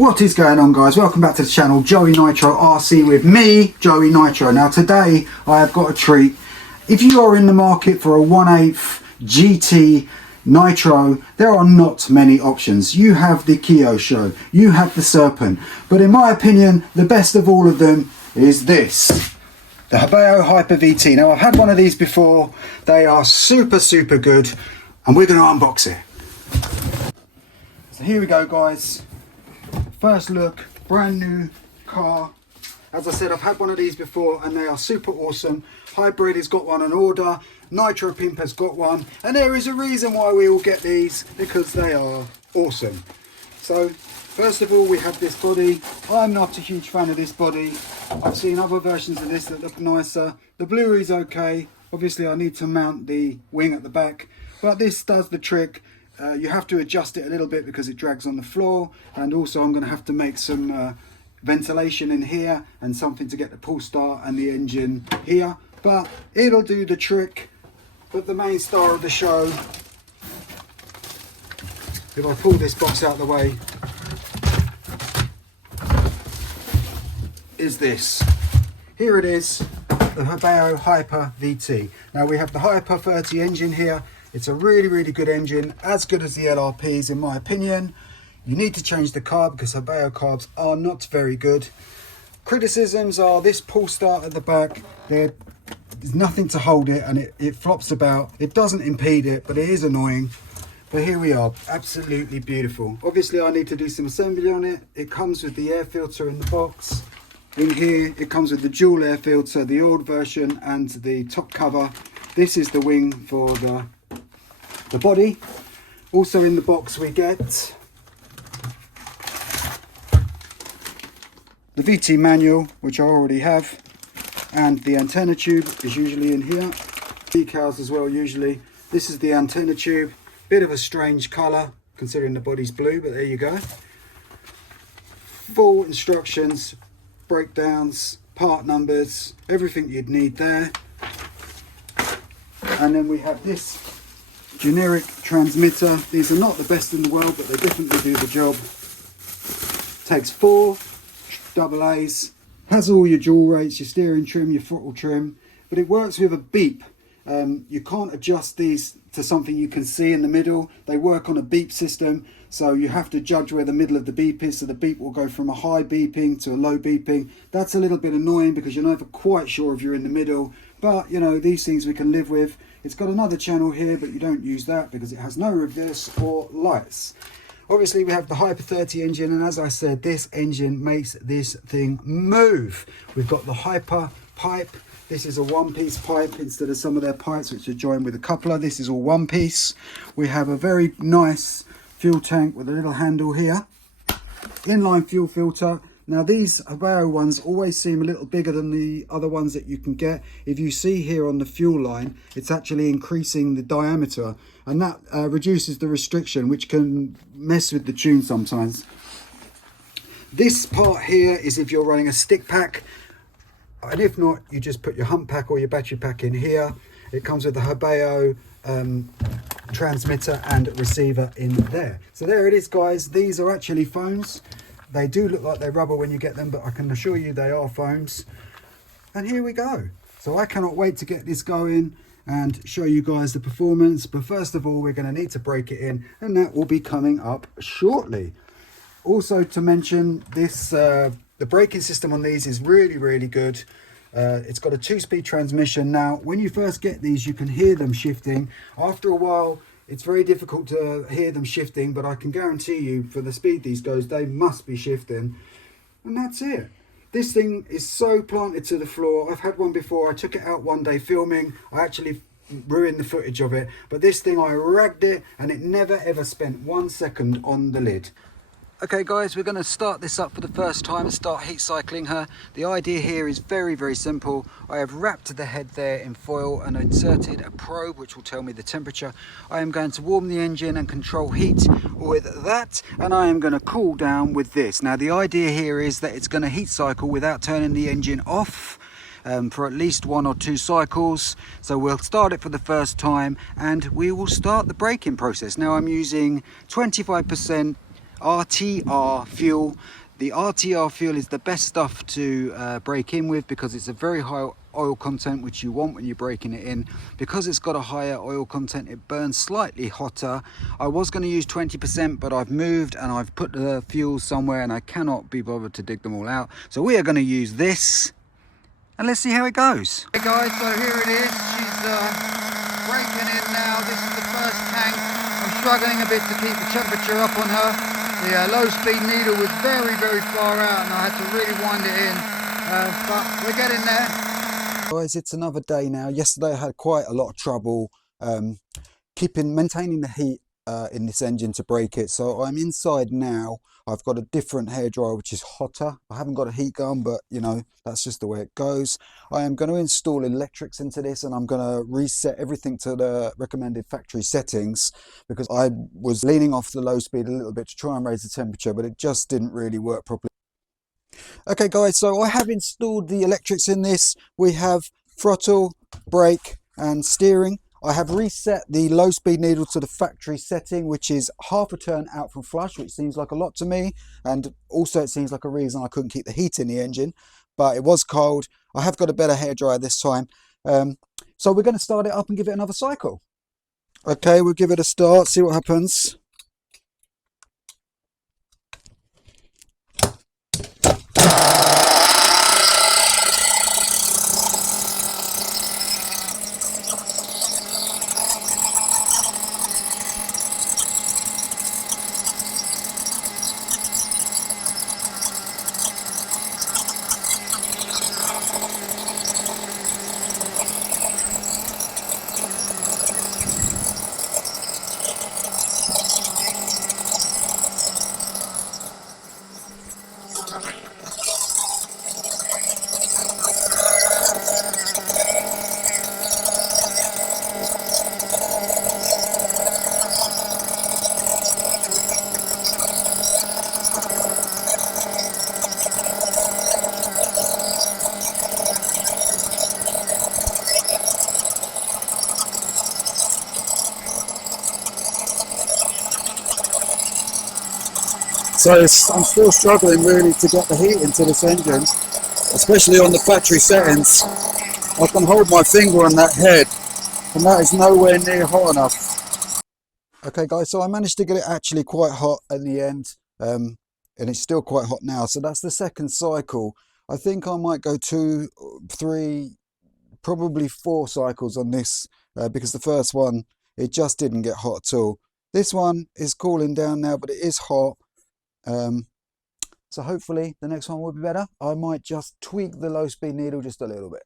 What is going on, guys? Welcome back to the channel, Joey Nitro RC with me, Joey Nitro. Now today I have got a treat. If you are in the market for a 1/8 GT Nitro, there are not many options. You have the Kyosho, you have the Serpent, but in my opinion the best of all of them is this, the Hobao Hyper VT. Now I've had one of these before. They are super good, and we're going to unbox it. So here we go, guys. First look, brand new car. As I said, I've had one of these before and they are super awesome. Hybrid has got one on order, Nitro Pimp has got one, and there is a reason why we all get these, because they are awesome. So first of all, we have this body. I'm not a huge fan of this body. I've seen other versions of this that look nicer. The blue is okay. Obviously I need to mount the wing at the back, but this does the trick. You have to adjust it a little bit because it drags on the floor, and also I'm going to have to make some ventilation in here and something to get the pull start and the engine here, but it'll do the trick. But the main star of the show, if I pull this box out of the way, is this. Here it is, the Hobao Hyper VT. Now we have the Hyper 30 engine here. It's a really good engine, as good as the LRPs in my opinion. You need to change the carb because Hobao carbs are not very good. Criticisms are this pull start at the back. There's nothing to hold it and it flops about. It doesn't impede it, but it is annoying. But here we are, absolutely beautiful. Obviously I need to do some assembly on it. It comes with the air filter in the box. In here it comes with the dual air filter, the old version and the top cover. This is the wing for the body. Also in the box we get the VT manual, which I already have, and the antenna tube is usually in here. Decals as well usually. This is the antenna tube, bit of a strange colour considering the body's blue, but there you go. Full instructions, breakdowns, part numbers, everything you'd need there. And then we have this generic transmitter. These are not the best in the world, but they definitely do the job. Takes 4 AA's, has all your dual rates, your steering trim, your throttle trim, but it works with a beep. You can't adjust these to something you can see in the middle. They work on a beep system, so you have to judge where the middle of the beep is, so the beep will go from a high beeping to a low beeping. That's a little bit annoying because you're never quite sure if you're in the middle, but you know, these things we can live with. It's got another channel here, but you don't use that because it has no reverse or lights. Obviously we have the Hyper 30 engine, and as I said, this engine makes this thing move. We've got the Hyper pipe. This is a one-piece pipe instead of some of their pipes which are joined with a coupler. This is all one piece. We have a very nice fuel tank with a little handle here. Inline fuel filter. Now these Hobao ones always seem a little bigger than the other ones that you can get. If you see here on the fuel line, it's actually increasing the diameter, and that reduces the restriction, which can mess with the tune sometimes. This part here is if you're running a stick pack, and if not, you just put your hump pack or your battery pack in here. It comes with the Hobao transmitter and receiver in there. So there it is, guys. These are actually phones. They do look like they're rubber when you get them, but I can assure you they are phones. And here we go. So I cannot wait to get this going and show you guys the performance. But first of all, we're going to need to break it in, and that will be coming up shortly. Also to mention, this the braking system on these is really good. It's got a 2-speed transmission. Now when you first get these, you can hear them shifting. After a while it's very difficult to hear them shifting, but I can guarantee you for the speed these goes, they must be shifting. And that's it. This thing is so planted to the floor. I've had one before. I took it out one day filming. I actually ruined the footage of it, but this thing, I ragged it and it never ever spent 1 second on the lid. Okay guys, we're going to start this up for the first time and start heat cycling her. The idea here is very simple. I have wrapped the head there in foil and inserted a probe which will tell me the temperature. I am going to warm the engine and control heat with that, and I am going to cool down with this. Now the idea here is that it's going to heat cycle without turning the engine off. For at least 1 or 2 cycles. So we'll start it for the first time and we will start the braking process. Now I'm using 25% RTR fuel. The RTR fuel is the best stuff to break in with because it's a very high oil content, which you want when you're breaking it in. Because it's got a higher oil content, it burns slightly hotter. I was going to use 20%, but I've moved and I've put the fuel somewhere and I cannot be bothered to dig them all out. So we are going to use this and let's see how it goes. Hey guys, so here it is. She's breaking in now. This is the first tank. I'm struggling a bit to keep the temperature up on her. The low speed needle was very, very far out and I had to really wind it in, but we're getting there. Guys, it's another day now. Yesterday I had quite a lot of trouble maintaining the heat in this engine to break it. So I'm inside now. I've got a different hairdryer which is hotter. I haven't got a heat gun, but you know, that's just the way it goes. I am going to install electrics into this and I'm going to reset everything to the recommended factory settings because I was leaning off the low speed a little bit to try and raise the temperature, but it just didn't really work properly. Okay guys, so I have installed the electrics in this. We have throttle, brake and steering. I have reset the low speed needle to the factory setting, which is half a turn out from flush, which seems like a lot to me. And also it seems like a reason I couldn't keep the heat in the engine, but it was cold. I have got a better hairdryer this time. So we're going to start it up and give it another cycle. Okay, we'll give it a start, see what happens. So I'm still struggling really to get the heat into this engine, especially on the factory settings. I can hold my finger on that head and that is nowhere near hot enough. Okay guys, so I managed to get it actually quite hot at the end, and it's still quite hot now. So that's the second cycle. I think I might go 2, 3, probably 4 cycles on this because the first one, it just didn't get hot at all. This one is cooling down now, but it is hot. So hopefully the next one will be better. I might just tweak the low speed needle just a little bit.